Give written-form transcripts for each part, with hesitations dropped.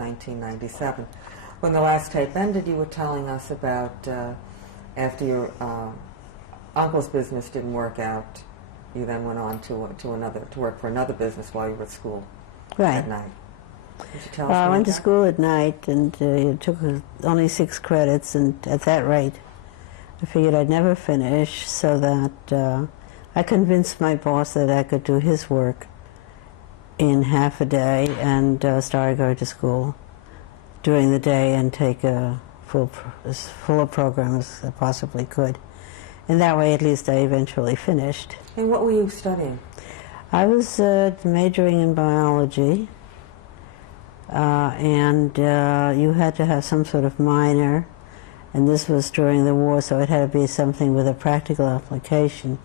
1997. When the last tape ended, you were telling us about after your uncle's business didn't work out, you then went on to work for another business while you were at school at night. Could you tell us I about went to that? school at night, and it took only 6 credits, and at that rate, I figured I'd never finish, so that I convinced my boss that I could do his work in half a day and started going to school during the day and take as full a program as I possibly could. And that way, at least, I eventually finished. And what were you studying? I was majoring in biology, and you had to have some sort of minor, and this was during the war, so it had to be something with a practical application.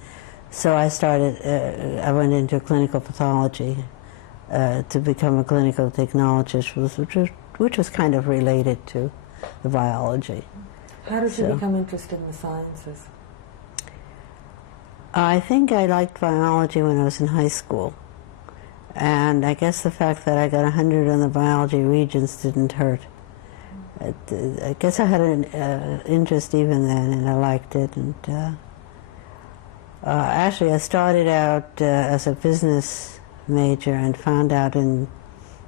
So I I went into clinical pathology to become a clinical technologist, which was kind of related to the biology. How did you become interested in the sciences? I think I liked biology when I was in high school. And I guess the fact that I got 100 on the biology regents didn't hurt. I guess I had an interest even then, and I liked it. And actually, I started out as a business major and found out in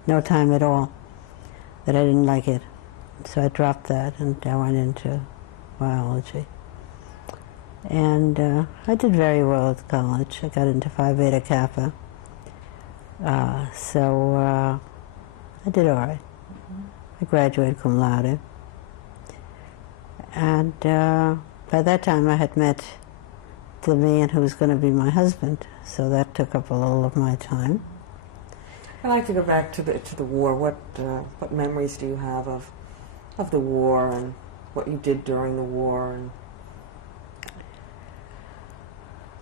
no time at all that I didn't like it. So I dropped that and I went into biology. And I did very well at college. I got into Phi Beta Kappa. So I did all right. I graduated cum laude. And by that time I had met the man who was going to be my husband, so that took up a little of my time. I'd like to go back to the war. What memories do you have of the war and what you did during the war and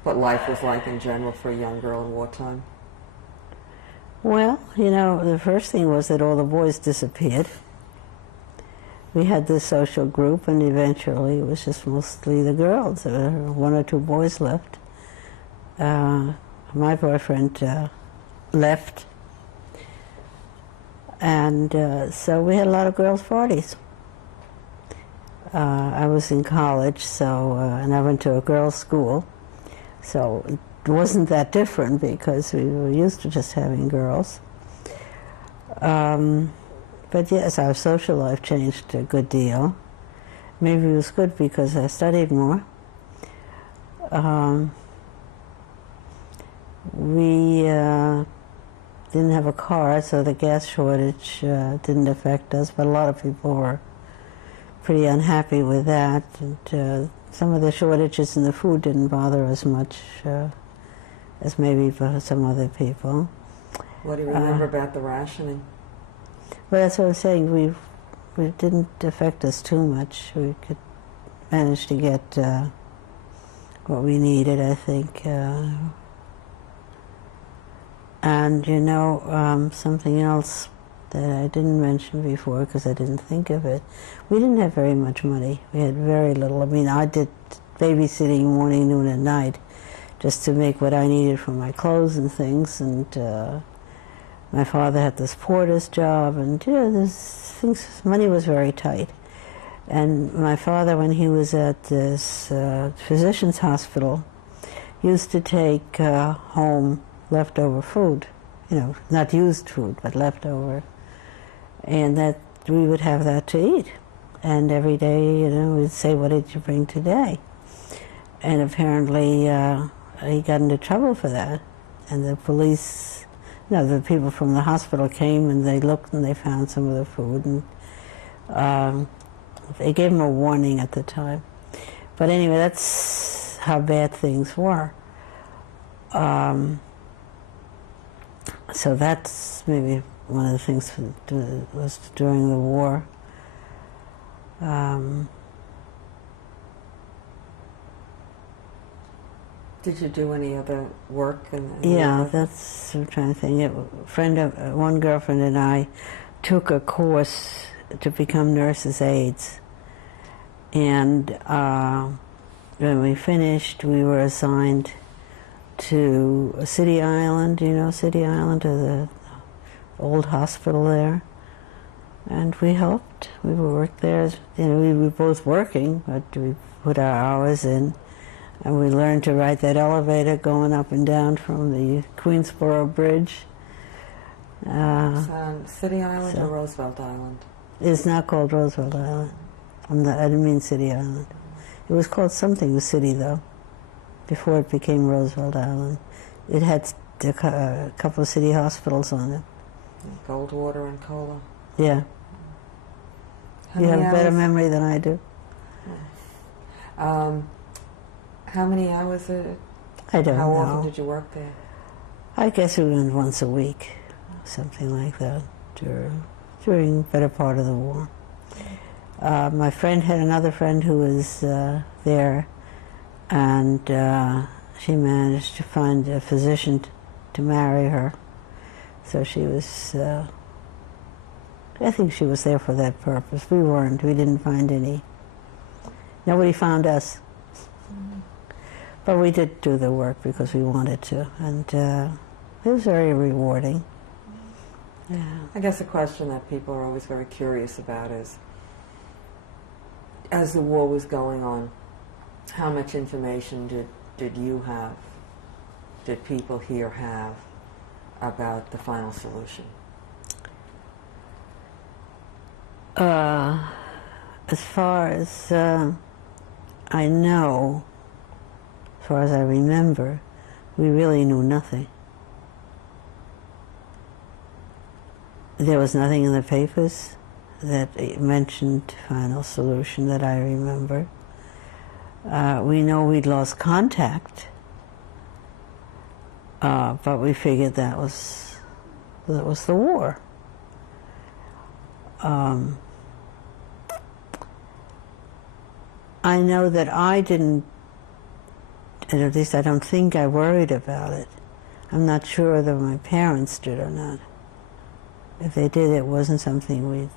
what life was like in general for a young girl in wartime? Well, you know, the first thing was that all the boys disappeared. We had this social group, and eventually it was just mostly the girls. There were 1 or 2 boys left. My boyfriend left, and so we had a lot of girls' parties. I was in college, so and I went to a girls' school, so it wasn't that different because we were used to just having girls. But yes, our social life changed a good deal. Maybe it was good because I studied more. We didn't have a car, so the gas shortage didn't affect us, but a lot of people were pretty unhappy with that. And some of the shortages in the food didn't bother us much as maybe for some other people. What do you remember about the rationing? Well, that's what I'm saying. We didn't affect us too much. We could manage to get what we needed, I think. And you know, something else that I didn't mention before because I didn't think of it. We didn't have very much money. We had very little. I mean, I did babysitting morning, noon, and night just to make what I needed for my clothes and things. And my father had this porter's job, and you know, money was very tight. And my father, when he was at this physician's hospital, used to take home leftover food, you know, not used food, but leftover, and that we would have that to eat. And every day, you know, we'd say, "What did you bring today?" And apparently, he got into trouble for that, and the police. No, the people from the hospital came and they looked and they found some of the food, and they gave him a warning at the time. But anyway, that's how bad things were. So that's maybe one of the things was during the war. Did you do any other work? Yeah, that's, I'm trying to think. One girlfriend and I took a course to become nurses' aides. And when we finished, we were assigned to City Island. You know City Island, to the old hospital there. And we helped. We worked there. You know, we were both working, but we put our hours in. And we learned to ride that elevator going up and down from the Queensboro Bridge. It's on City Island or Roosevelt Island? It's not called Roosevelt Island. I didn't mean City Island. It was called something with City, though, before it became Roosevelt Island. It had a couple of city hospitals on it. Goldwater and Cola. Yeah. You have a better memory than I do. How many hours? I don't know. How often did you work there? I guess we went once a week, something like that, during the better part of the war. My friend had another friend who was there, and she managed to find a physician to marry her. So she was, I think she was there for that purpose. We weren't. We didn't find any. Nobody found us. But we did do the work because we wanted to, and it was very rewarding. Yeah. I guess the question that people are always very curious about is, as the war was going on, how much information did you have, did people here have about the final solution? As far as I know, as far as I remember, we really knew nothing. There was nothing in the papers that mentioned final solution that I remember. We know we'd lost contact, but we figured that was the war. I know that I didn't, and at least I don't think I worried about it. I'm not sure whether my parents did or not. If they did, it wasn't something we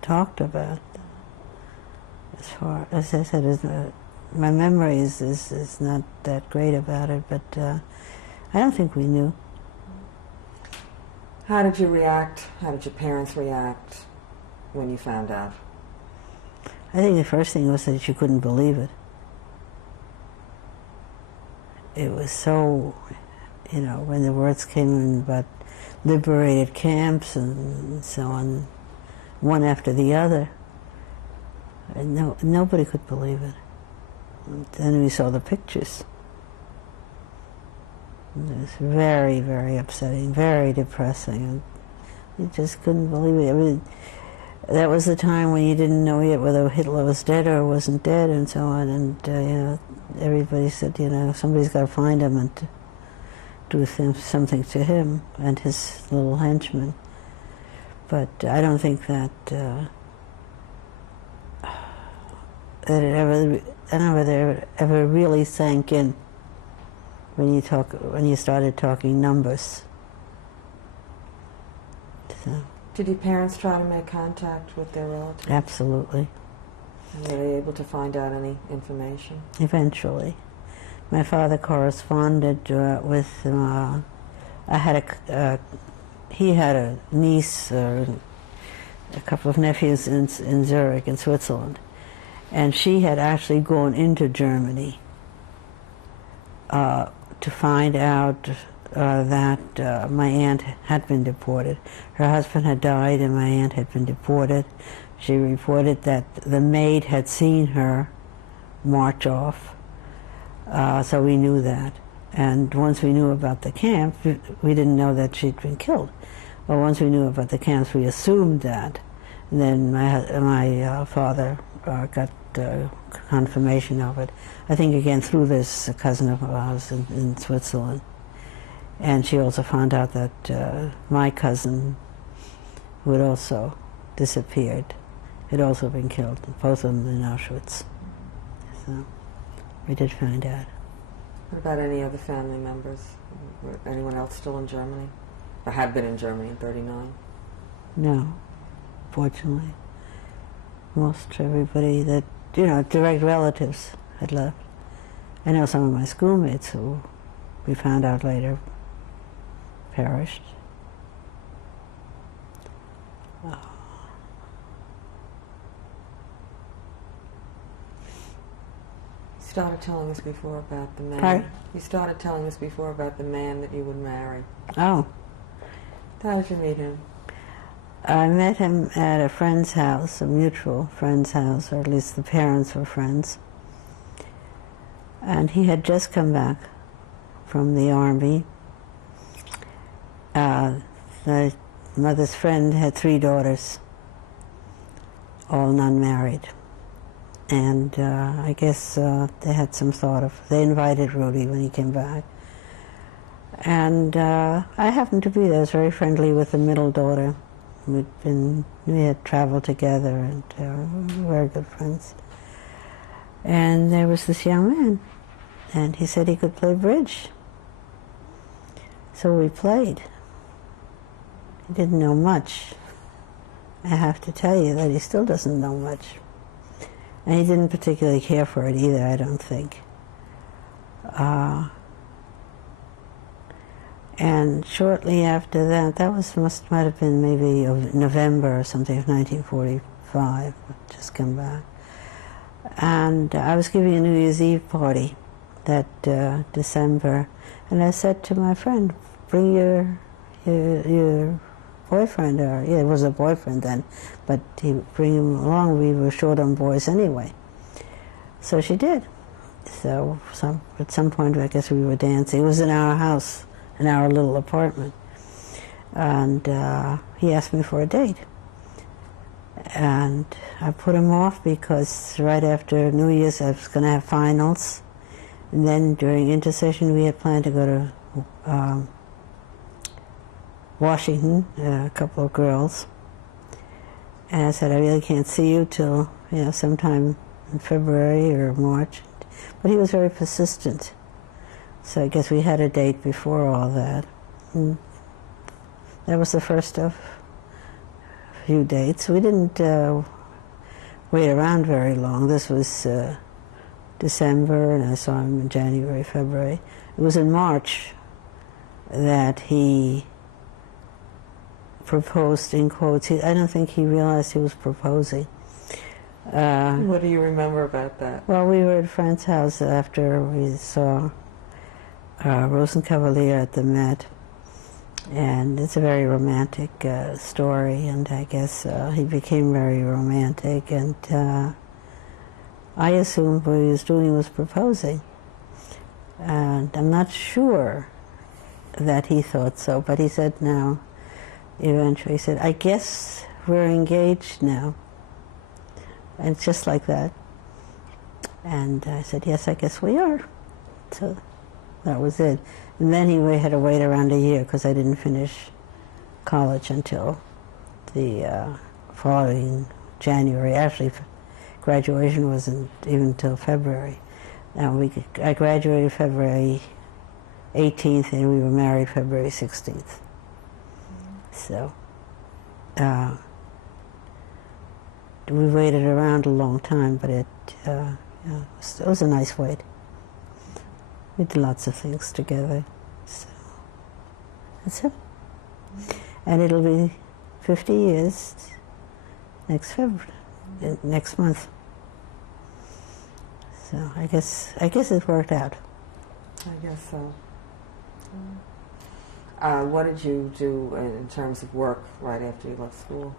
talked about. As far as I said, my memory is not that great about it, but I don't think we knew. How did you react? How did your parents react when you found out? I think the first thing was that you couldn't believe it. It was so, you know, when the words came in about liberated camps and so on, one after the other, and nobody could believe it. And then we saw the pictures. It was very, very upsetting, very depressing. And you just couldn't believe it. I mean, that was the time when you didn't know yet whether Hitler was dead or wasn't dead and so on. And, you know, everybody said, you know, somebody's got to find him and do something to him and his little henchmen. But I don't think that it ever, I don't know whether it ever really sank in when you started talking numbers. So. Did your parents try to make contact with their relatives? Absolutely. And were they able to find out any information? Eventually. My father corresponded with, he had a niece, a couple of nephews in Zurich, in Switzerland, and she had actually gone into Germany to find out that my aunt had been deported. Her husband had died and my aunt had been deported. She reported that the maid had seen her march off, so we knew that. And once we knew about the camp, we didn't know that she'd been killed. But once we knew about the camps, we assumed that. And then my father got confirmation of it. I think again through this cousin of ours in Switzerland. And she also found out that my cousin, who had also disappeared, had also been killed, both of them in Auschwitz. So we did find out. What about any other family members? Were anyone else still in Germany? Or had been in Germany in '39? No, fortunately. Most everybody that, you know, direct relatives had left. I know some of my schoolmates who we found out later perished. started telling us before about the man. Pardon? You started telling us before about the man that you would marry. Oh. How did you meet him? I met him at a friend's house, a mutual friend's house, or at least the parents were friends. And he had just come back from the Army. The mother's friend had 3 daughters, all non-married. And I guess they had some thought of, they invited Rudy when he came back. And I happened to be there. I was very friendly with the middle daughter. We had traveled together and we were very good friends. And there was this young man, and he said he could play bridge. So we played. He didn't know much. I have to tell you that he still doesn't know much. And he didn't particularly care for it either, I don't think. And shortly after that, might have been maybe November or something of 1945, just come back. And I was giving a New Year's Eve party that December, and I said to my friend, bring your boyfriend, or yeah, it was a boyfriend then, but bring him along. We were short on boys anyway. So she did. So at some point, I guess we were dancing. It was in our house, in our little apartment. And he asked me for a date. And I put him off because right after New Year's I was going to have finals. And then during intersession we had planned to go to Washington, a couple of girls. And I said, I really can't see you till sometime in February or March. But he was very persistent. So I guess we had a date before all that. And that was the first of a few dates. We didn't wait around very long. This was December, and I saw him in January, February. It was in March that he proposed, in quotes. I don't think he realized he was proposing. What do you remember about that? Well, we were at a friend's house after we saw Rosenkavalier at the Met, and it's a very romantic story, and I guess he became very romantic, and I assumed what he was doing was proposing. And I'm not sure that he thought so, but he said now, eventually he said, I guess we're engaged now. And just like that. And I said, yes, I guess we are. So that was it. And then he had to wait around a year because I didn't finish college until the following January. Actually, graduation wasn't even until February. I graduated February 18th and we were married February 16th. So we waited around a long time, but it was a nice wait. We did lots of things together. So that's it. And it'll be 50 years next February, next month. So I guess it worked out. I guess so. What did you do in terms of work right after you left school?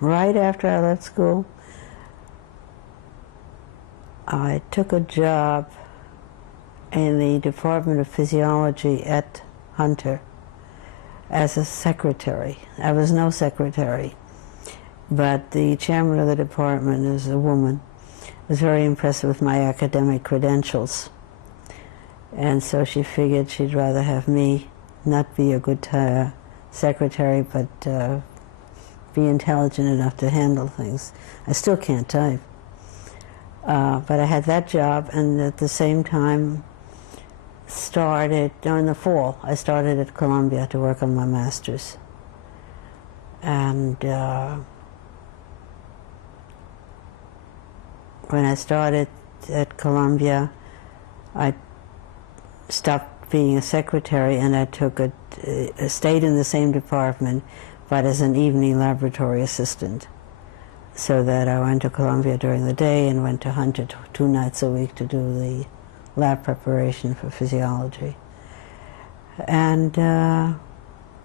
Right after I left school, I took a job in the Department of Physiology at Hunter as a secretary. I was no secretary, but the chairman of the department is a woman, was very impressed with my academic credentials. And so she figured she'd rather have me not be a good secretary, but be intelligent enough to handle things. I still can't type. But I had that job, and at the same time in the fall, I started at Columbia to work on my master's. And when I started at Columbia, I stopped being a secretary, and I stayed in the same department, but as an evening laboratory assistant. so that I went to Columbia during the day and went to Hunter 2 nights a week to do the lab preparation for physiology. And I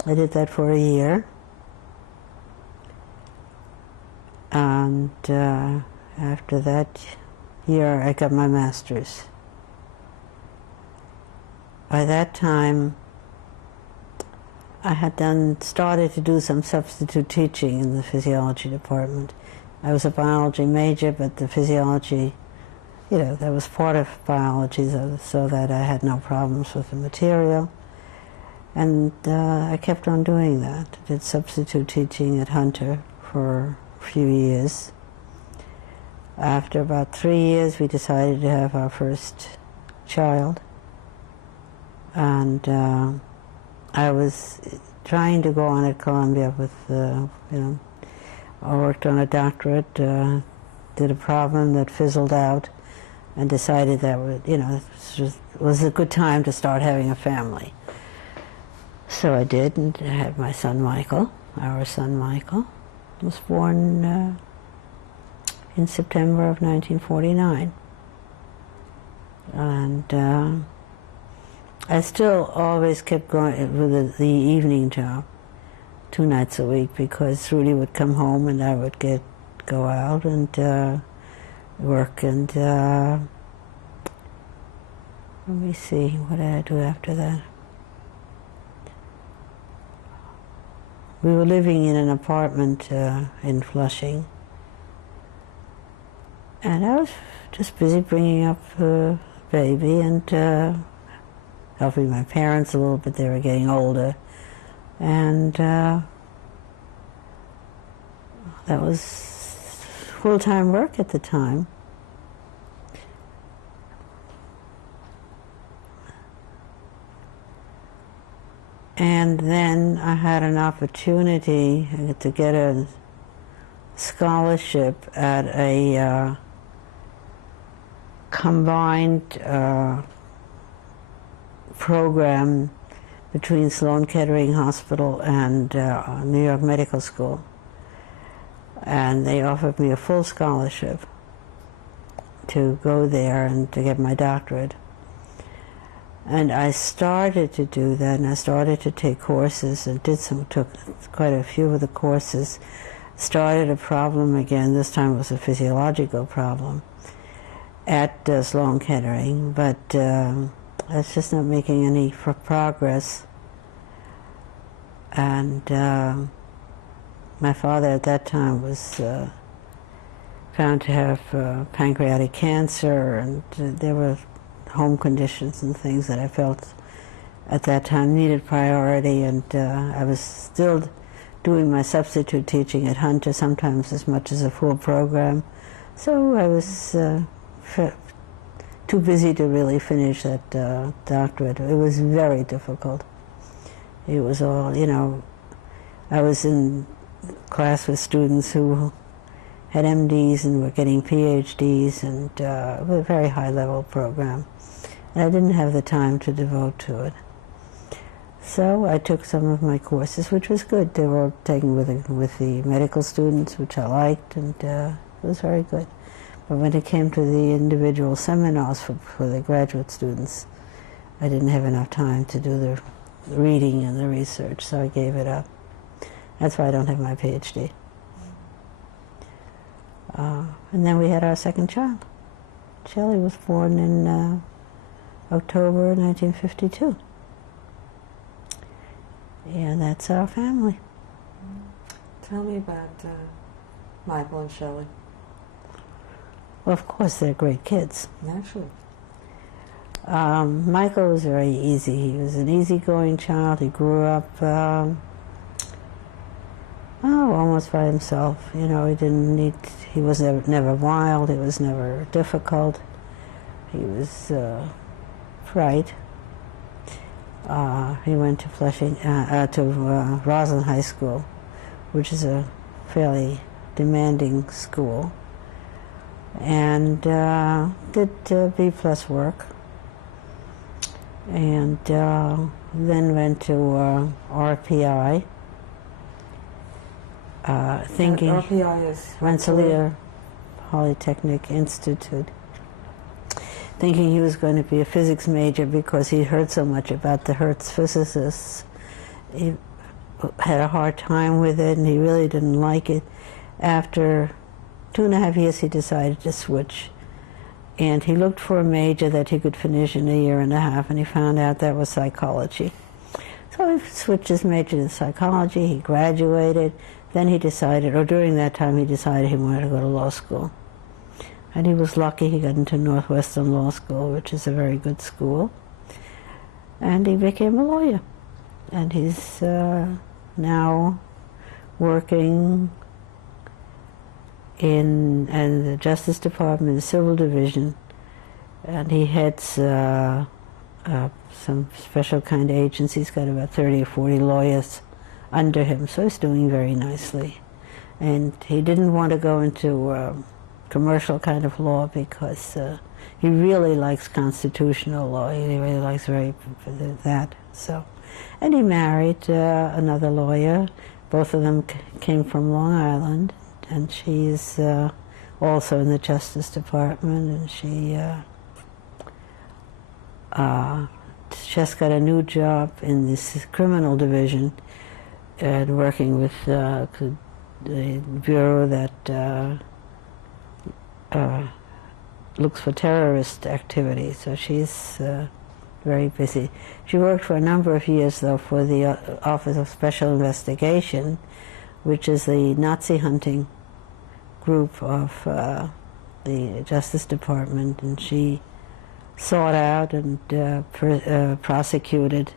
did that for a year. And after that year, I got my master's. By that time, I had started to do some substitute teaching in the physiology department. I was a biology major, but the physiology, that was part of biology, so that I had no problems with the material. And I kept on doing that. I did substitute teaching at Hunter for a few years. After about 3 years, we decided to have our first child. And I was trying to go on at Columbia with, I worked on a doctorate, did a problem that fizzled out, and decided that it was a good time to start having a family. So I did, and I had my son Michael. Our son Michael was born in September of 1949. And I still always kept going with the evening job, 2 nights a week, because Rudy would come home and I would go out and work. And let me see, what did I do after that? We were living in an apartment in Flushing, and I was just busy bringing up a baby and helping my parents a little bit. They were getting older, and that was full-time work at the time. And then I had an opportunity to get a scholarship at a combined program between Sloan Kettering Hospital and New York Medical School. And they offered me a full scholarship to go there and to get my doctorate. And I started to do that, and I started to take courses and took quite a few of the courses. Started a problem again. This time it was a physiological problem at Sloan Kettering, but I was just not making any progress. And my father at that time was found to have pancreatic cancer, and there were home conditions and things that I felt at that time needed priority, and I was still doing my substitute teaching at Hunter, sometimes as much as a full program. So I was too busy to really finish that doctorate. It was very difficult. It was all, I was in class with students who had MDs and were getting PhDs, and it was a very high-level program. And I didn't have the time to devote to it. So I took some of my courses, which was good. They were taken with the medical students, which I liked, and it was very good. But when it came to the individual seminars for the graduate students, I didn't have enough time to do the reading and the research, so I gave it up. That's why I don't have my PhD. And then we had our second child. Shelley was born in October 1952. And that's our family. Tell me about Michael and Shelley. Well, of course, they're great kids. Naturally. Michael was very easy. He was an easygoing child. He grew up almost by himself. He was never wild. He was never difficult. He was bright. He went to Flushing, to Roslyn High School, which is a fairly demanding school, and did B+ work, and then went to RPI, thinking RPI is Rensselaer Polytechnic Institute, thinking he was going to be a physics major because he'd heard so much about the Hertz physicists. He had a hard time with it, and he really didn't like it. After 2.5 years, he decided to switch. And he looked for a major that he could finish in 1.5 years, and he found out that was psychology. So he switched his major to psychology, he graduated, then he decided, or during that time he decided he wanted to go to law school. And he was lucky, he got into Northwestern Law School, which is a very good school. And he became a lawyer. And he's now working in the Justice Department, the Civil Division, and he heads some special kind of agency. He's got about 30 or 40 lawyers under him, so he's doing very nicely. And he didn't want to go into commercial kind of law because he really likes constitutional law. He really likes that. So, and he married another lawyer. Both of them came from Long Island. And she's also in the Justice Department, and she just got a new job in this criminal division and working with the bureau that looks for terrorist activity. So she's very busy. She worked for a number of years, though, for the Office of Special Investigation, which is the Nazi hunting group of the Justice Department, and she sought out and prosecuted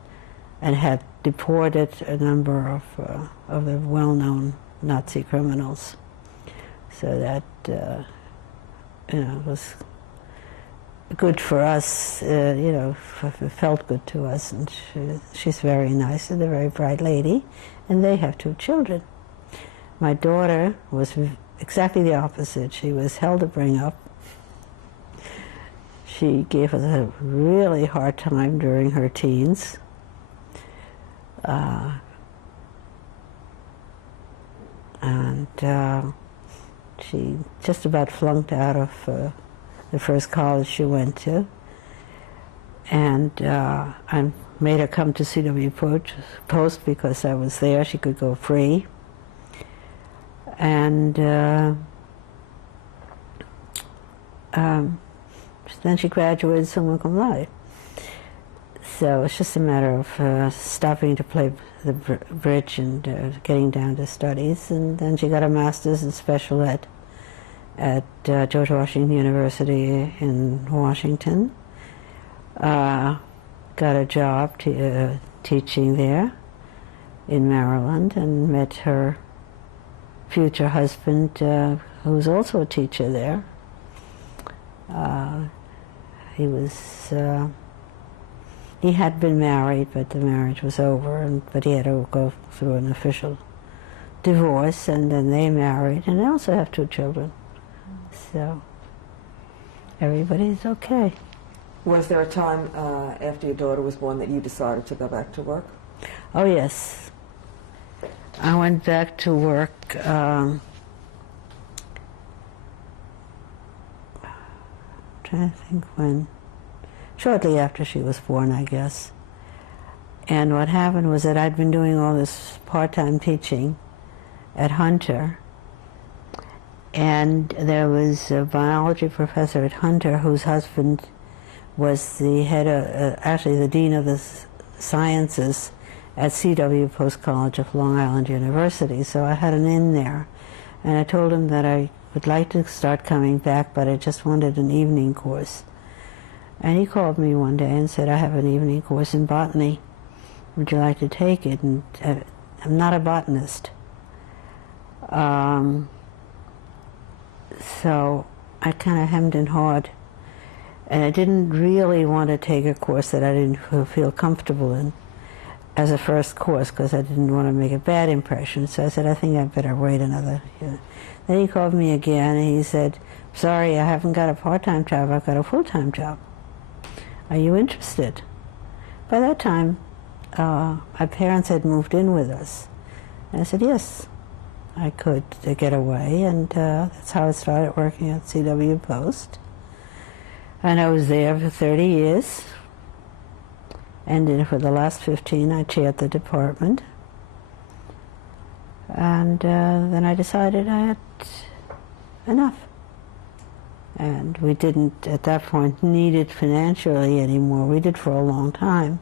and had deported a number of the well-known Nazi criminals. So that was good for us. Felt good to us, and she's very nice and a very bright lady, and they have 2 children. My daughter was exactly the opposite. She was hell to bring up. She gave us a really hard time during her teens. She just about flunked out of the first college she went to. And I made her come to CW Post because I was there. She could go free. And then she graduated summa cum laude. So it's just a matter of stopping to play the bridge and getting down to studies. And then she got a master's in special ed at George Washington University in Washington. Got a job teaching there in Maryland, and met her future husband, who's also a teacher there. He had been married, but the marriage was over, but he had to go through an official divorce, and then they married, and they also have 2 children. So everybody's okay. Was there a time after your daughter was born that you decided to go back to work? Oh, yes. I went back to work trying to think when. Shortly after she was born, I guess. And what happened was that I'd been doing all this part-time teaching at Hunter, and there was a biology professor at Hunter whose husband was the head of, actually the dean of the sciences at CW Post College of Long Island University. So I had an in there, and I told him that I would like to start coming back, but I just wanted an evening course. And he called me one day and said, I have an evening course in botany. Would you like to take it? And I'm not a botanist. So I kind of hemmed and hawed. And I didn't really want to take a course that I didn't feel comfortable in as a first course, because I didn't want to make a bad impression. So I said, I think I better wait another year. Then he called me again, and he said, sorry, I haven't got a part-time job, I've got a full-time job. Are you interested? By that time, my parents had moved in with us. And I said, yes. I could get away, and that's how I started working at CW Post. And I was there for 30 years, and then for the last 15 I chaired the department. And then I decided I had enough. And we didn't, at that point, need it financially anymore. We did for a long time,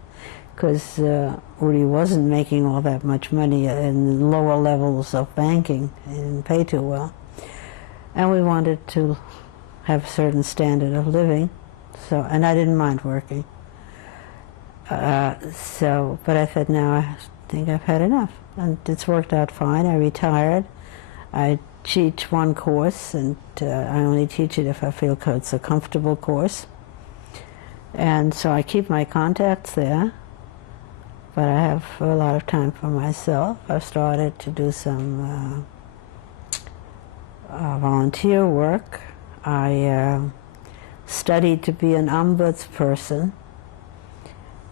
because Rudy wasn't making all that much money in lower levels of banking and pay too well. And we wanted to have a certain standard of living, and I didn't mind working. But I said, now I think I've had enough. And it's worked out fine. I retired. I teach one course, and I only teach it if I feel it's a comfortable course. And so I keep my contacts there, but I have a lot of time for myself. I've started to do some volunteer work. I studied to be an ombudsperson,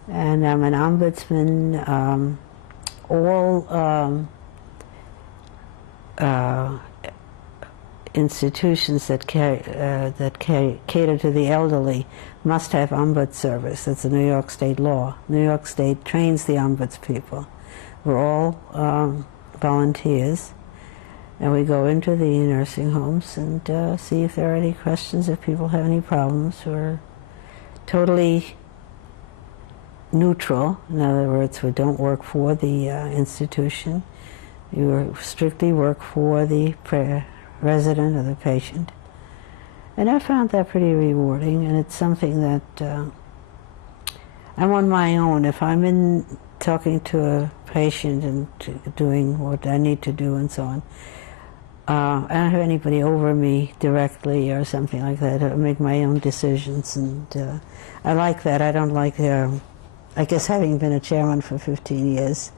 and I'm an ombudsman. All institutions that cater to the elderly must have ombuds service. It's a New York State law. New York State trains the ombuds people. We're all volunteers, and we go into the nursing homes and see if there are any questions, if people have any problems. We're totally neutral. In other words, we don't work for the institution. You strictly work for the resident or the patient. And I found that pretty rewarding, and it's something that I'm on my own. If I'm in talking to a patient and doing what I need to do and so on, I don't have anybody over me directly or something like that. I make my own decisions, and I like that. I don't like, I guess having been a chairman for 15 years,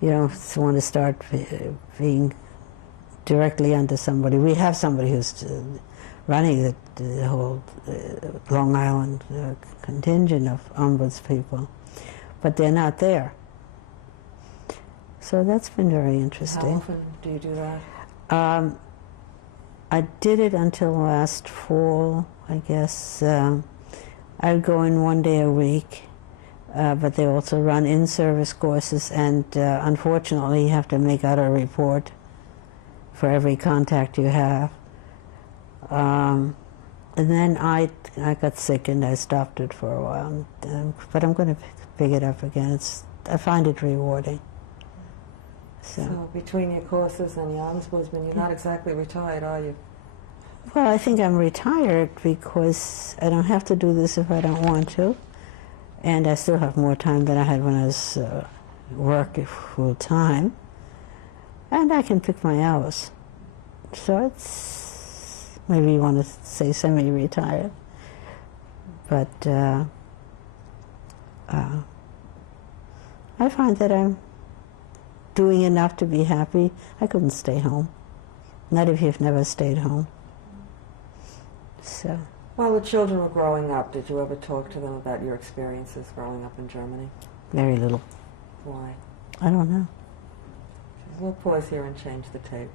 you don't want to start being directly under somebody. We have somebody who's running the whole Long Island contingent of ombuds people, but they're not there. So that's been very interesting. How often do you do that? I did it until last fall, I guess. I would go in 1 day a week, but they also run in-service courses, and unfortunately you have to make out a report for every contact you have. And then I got sick and I stopped it for a while, but I'm going to pick it up again. I find it rewarding. So between your courses and your ombudsman, you're not exactly retired, are you? Well, I think I'm retired because I don't have to do this if I don't want to, and I still have more time than I had when I was working full time, and I can pick my hours. So it's, maybe you want to say semi-retired, but I find that I'm doing enough to be happy. I couldn't stay home, not if you've never stayed home. So. While the children were growing up, did you ever talk to them about your experiences growing up in Germany? Very little. Why? I don't know. We'll pause here and change the tape.